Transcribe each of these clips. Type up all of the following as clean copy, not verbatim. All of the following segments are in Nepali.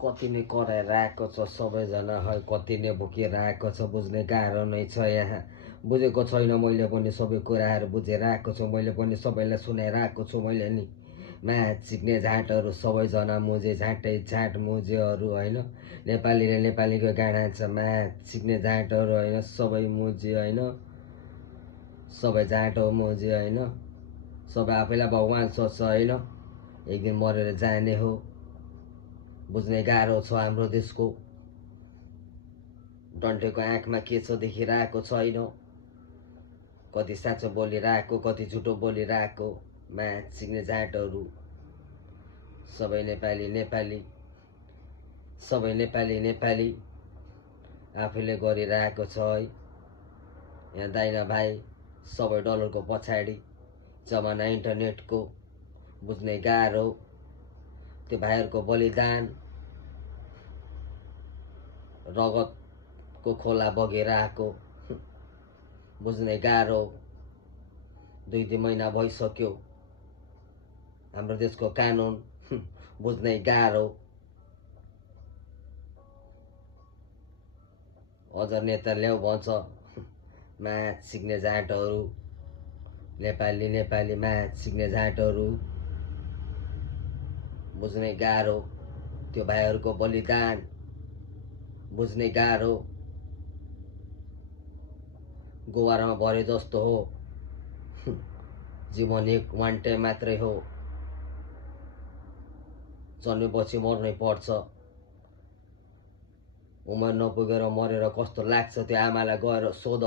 कति नै कराएर आएको छ सबैजना है, कति नै बोकेर आएको छ, बुझ्ने गाह्रो नै छ यहाँ। बुझेको छैन मैले पनि सबै कुराहरू, बुझेर आएको छु मैले पनि सबैलाई सुनाएर आएको छु मैले नि। म्याथ सिक्ने झाँटहरू सबैजना मुजे, झाँटै झाँट मुजेहरू होइन। नेपालीले नेपालीको गाडा छ, म्याथ सिक्ने झाँटहरू होइन, सबै मुजे होइन, सबै झाँटो मुजे होइन, सबै आफैलाई भगवान् सोच्छ होइन, एक दिन मरेर जाने हो। बुझ्ने गाह्रो छ हाम्रो देशको। डन्टेको आँखमा के छ देखिरहेको छैन, कति साँचो बोलिरहेको कति झुटो बोलिरहेको। म्याथ सिक्ने झाँटहरू सबै नेपाली नेपाली, सबै नेपाली नेपाली आफैले गरिरहेको छ है। यहाँ दाइना भाइ सबै डलरको पछाडि, जमाना इन्टरनेटको, बुझ्ने गाह्रो। त्यो भाइहरूको बलिदान रगतको खोला बगेर आएको, बुझ्ने गाह्रो। 2-3 महिना भइसक्यो हाम्रो देशको कानुन बुझ्नै गाह्रो। अझ नेता ल्याउ भन्छ, म्याथ सिक्ने झाँटहरू, नेपाली नेपाली म्याथ सिक्ने झाँटहरू, बुझ्नै गाह्रो। त्यो भाइहरूको बलिदान बुझ्नै गाह्रो। गोवारमा भरे जस्तो हो, जीवन एक वान टाइम मात्रै हो, जन्मेपछि मर्नै पर्छ। उमेर नपुगेर मरेर कस्तो लाग्छ त्यो आमालाई गएर सोध।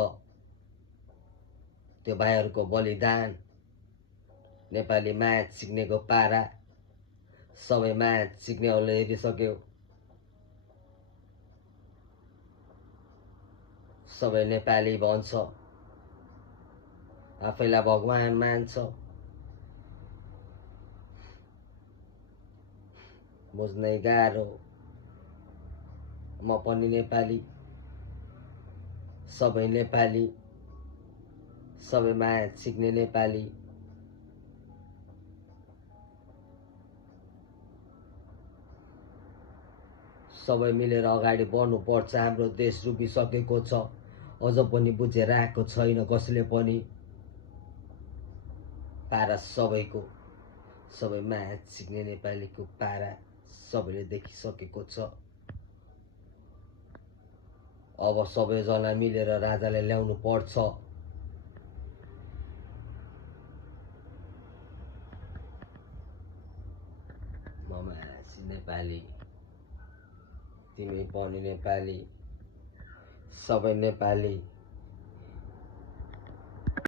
त्यो भाइहरूको बलिदान, नेपाली म्याथ सिक्नेको पारा सबै म्याथ सिक्नेहरूले हेरिसक्यो। सबै नेपाली भन्छ, आफैलाई भगवान् मान्छ। बुझ्नै गाह्रो। म पनि नेपाली, सबै नेपाली, सबै म्याथ सिक्ने नेपाली। सबै मिलेर अगाडि बढ्नुपर्छ। हाम्रो देश डुबिसकेको छ, अझ पनि बुझेर आएको छैन कसले पनि। पारा सबैको, सबै म्याथ सिक्ने नेपालीको पारा सबैले देखिसकेको छ। अब सबैजना मिलेर राजालाई ल्याउनु पर्छ। म म्याथ नेपाली, तिमी पनि नेपाली, सबै नेपाली।